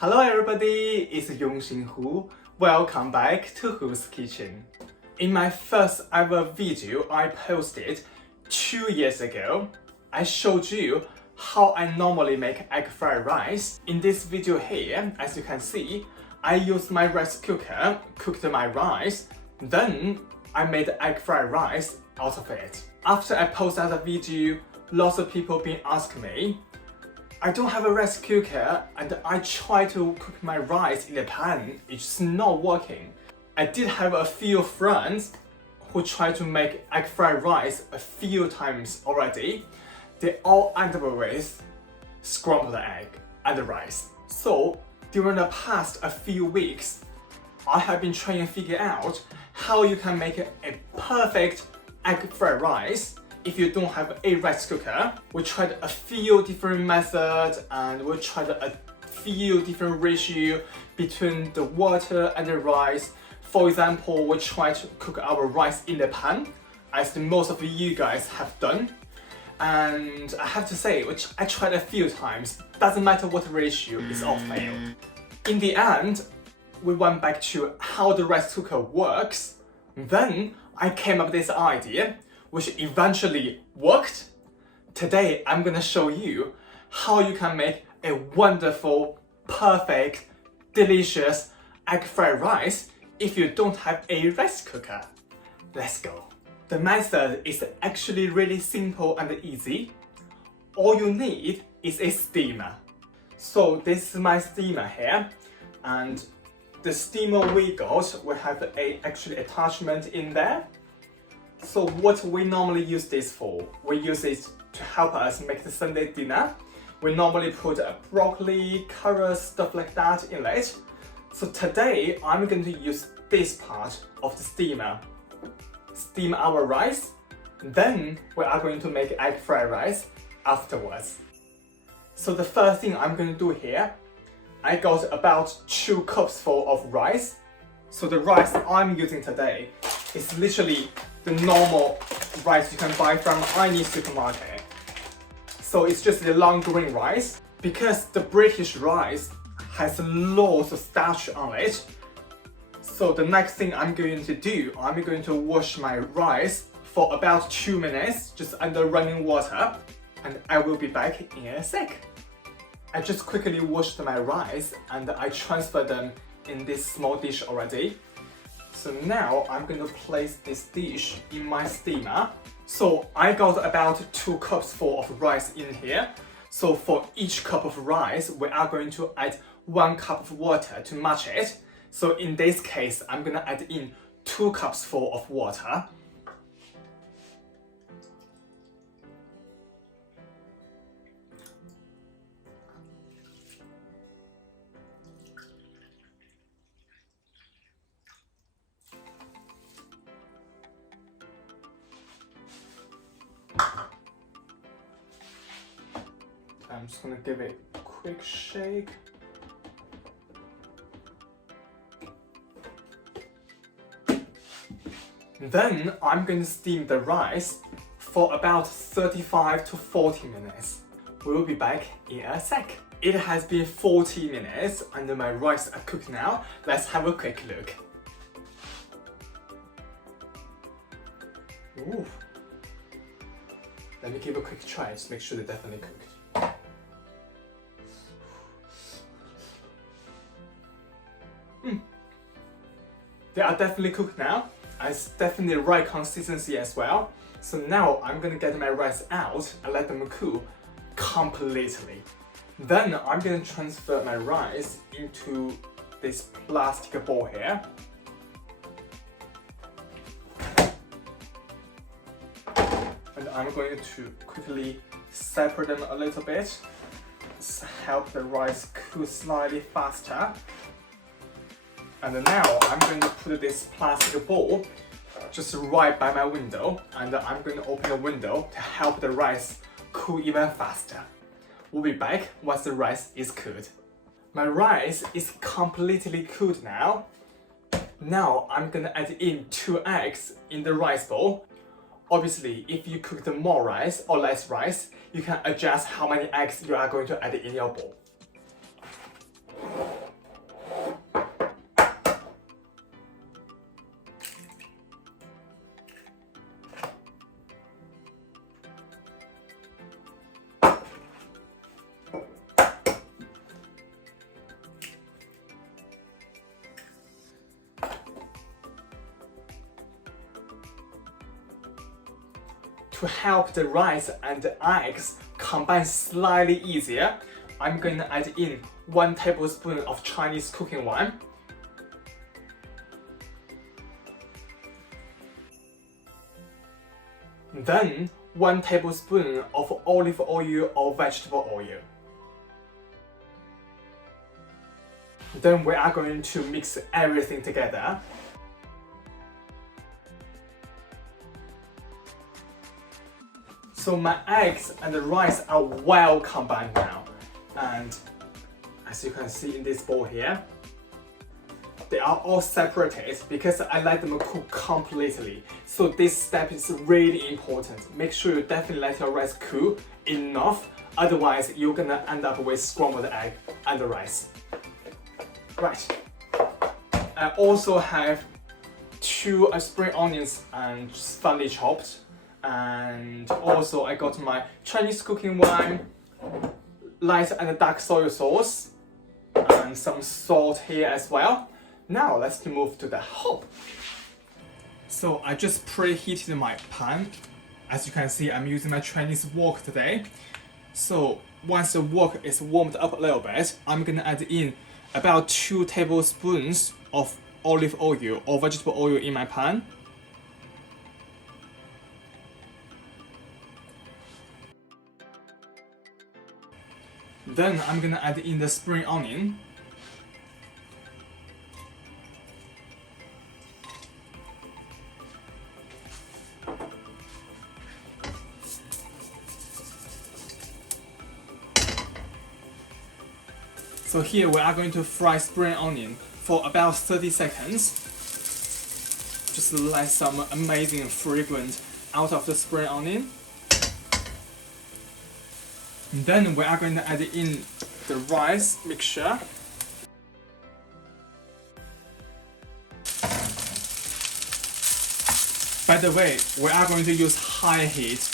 Hello everybody, it's Yongxin Hu. Welcome back to Hu's Kitchen. In my first ever video I posted 2 years ago, I showed you how I normally make egg fried rice. In this video here, as you can see, I used my rice cooker, cooked my rice, then I made egg fried rice out of it. After I posted that video, lots of people been asking me, I don't have a rice cooker and I try to cook my rice in the pan, it's not working. I did have a few friends who tried to make egg fried rice a few times already. They all end up with scrambled egg and the rice. So during the past a few weeks, I have been trying to figure out how you can make a perfect egg fried rice if you don't have a rice cooker. We tried a few different methods and we tried a few different ratios between the water and the rice. For example, we tried to cook our rice in the pan, as most of you guys have done. And I have to say, which I tried a few times, doesn't matter what ratio, it's all failed. In the end, we went back to how the rice cooker works. Then I came up with this idea, which eventually worked. Today, I'm gonna show you how you can make a wonderful, perfect, delicious egg fried rice if you don't have a rice cooker. Let's go. The method is actually really simple and easy. All you need is a steamer. So this is my steamer here, and the steamer we got will have a actually attachment in there. So what we normally use this for? We use it to help us make the Sunday dinner. We normally put broccoli, carrots, stuff like that in it. So today I'm going to use this part of the steamer. Steam our rice, then we are going to make egg fried rice afterwards. So the first thing I'm going to do here, I got about 2 cups full of rice. So the rice I'm using today is literally the normal rice you can buy from any supermarket. So it's just the long grain rice. Because the British rice has loads of starch on it, so the next thing I'm going to do, I'm going to wash my rice for about 2 minutes, just under running water, and I will be back in a sec. I just quickly washed my rice and I transferred them in this small dish already. So now I'm going to place this dish in my steamer. So I got about 2 cups full of rice in here. So for each cup of rice, we are going to add 1 cup of water to match it. So in this case, I'm gonna add in 2 cups full of water. I'm just gonna give it a quick shake. Then I'm going to steam the rice for about 35 to 40 minutes. We will be back in a sec. It has been 40 minutes and my rice are cooked now. Let's have a quick look. Ooh. Let me give a quick try to make sure they're definitely cooked. They are definitely cooked now. It's definitely the right consistency as well. So now I'm gonna get my rice out and let them cool completely. Then I'm gonna transfer my rice into this plastic bowl here. And I'm going to quickly separate them a little bit to help the rice cool slightly faster. And now I'm going to put this plastic bowl just right by my window, and I'm going to open the window to help the rice cool even faster. We'll be back once the rice is cooled. My rice is completely cooled now. Now I'm going to add in 2 eggs in the rice bowl. Obviously, if you cook more rice or less rice, you can adjust how many eggs you are going to add in your bowl. to help the rice and the eggs combine slightly easier, I'm going to add in 1 tablespoon of Chinese cooking wine. Then 1 tablespoon of olive oil or vegetable oil. Then we are going to mix everything together. So my eggs and the rice are well combined now. And as you can see in this bowl here, they are all separated because I let them cook completely. So this step is really important. Make sure you definitely let your rice cool enough, otherwise you're gonna end up with scrambled egg and the rice. Right. I also have 2 spring onions and finely chopped. And also I got my Chinese cooking wine, light and dark soy sauce, and some salt here as well. Now let's move to the hob. So I just preheated my pan. As you can see, I'm using my Chinese wok today. So once the wok is warmed up a little bit, I'm gonna add in about 2 tablespoons of olive oil or vegetable oil in my pan. Then I'm gonna add in the spring onion. So here we are going to fry spring onion for about 30 seconds. Just let some amazing fragrance out of the spring onion. And then we are going to add in the rice mixture. By the way, we are going to use high heat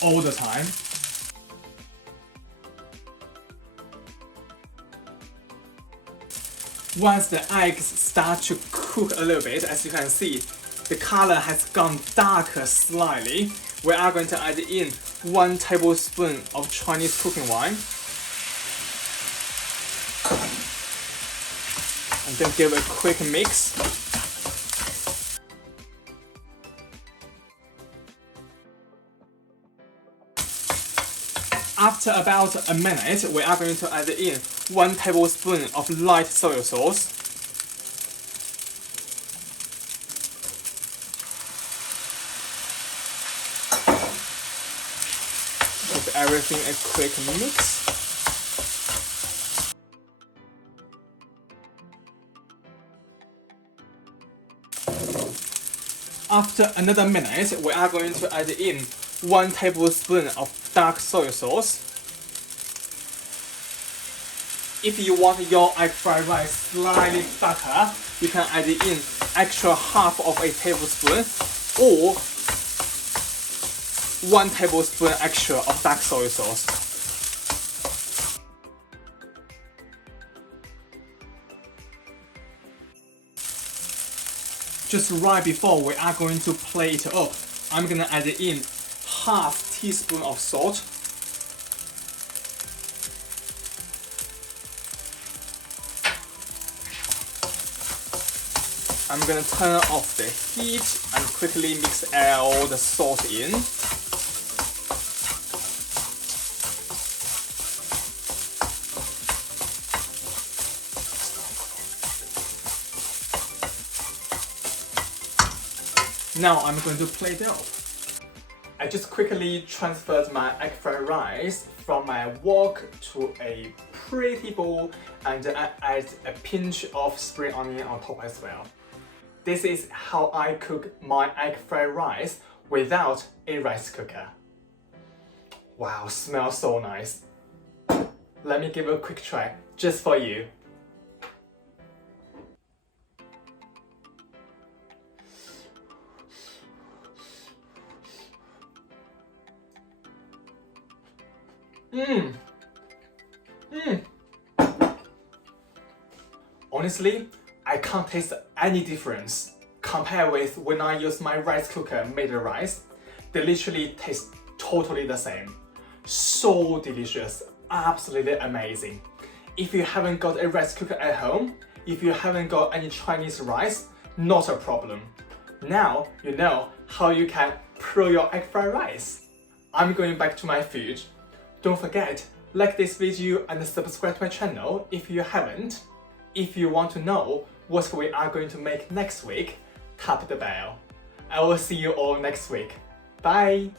all the time. Once the eggs start to cook a little bit, as you can see, the color has gone darker slightly. We are going to add in 1 tablespoon of Chinese cooking wine. And then give a quick mix. After about a minute, we are going to add in 1 tablespoon of light soy sauce. Give everything a quick mix. After another minute, we are going to add in 1 tablespoon of dark soy sauce. If you want your egg fried rice slightly darker, you can add in extra half of a tablespoon or 1 tablespoon extra of dark soy sauce. Just right before we are going to plate it up, I'm gonna add in half teaspoon of salt. I'm gonna turn off the heat and quickly mix all the salt in. Now I'm going to plate it up. I just quickly transferred my egg fried rice from my wok to a pretty bowl, and I add a pinch of spring onion on top as well. This is how I cook my egg fried rice without a rice cooker. Wow, smells so nice. Let me give it a quick try just for you. Honestly, I can't taste any difference compared with when I use my rice cooker made the rice. They literally taste totally the same. So delicious, absolutely amazing. If you haven't got a rice cooker at home, if you haven't got any Chinese rice, not a problem. Now you know how you can pro your egg fried rice. I'm going back to my food. Don't forget, like this video and subscribe to my channel if you haven't. If you want to know what we are going to make next week, tap the bell. I will see you all next week. Bye!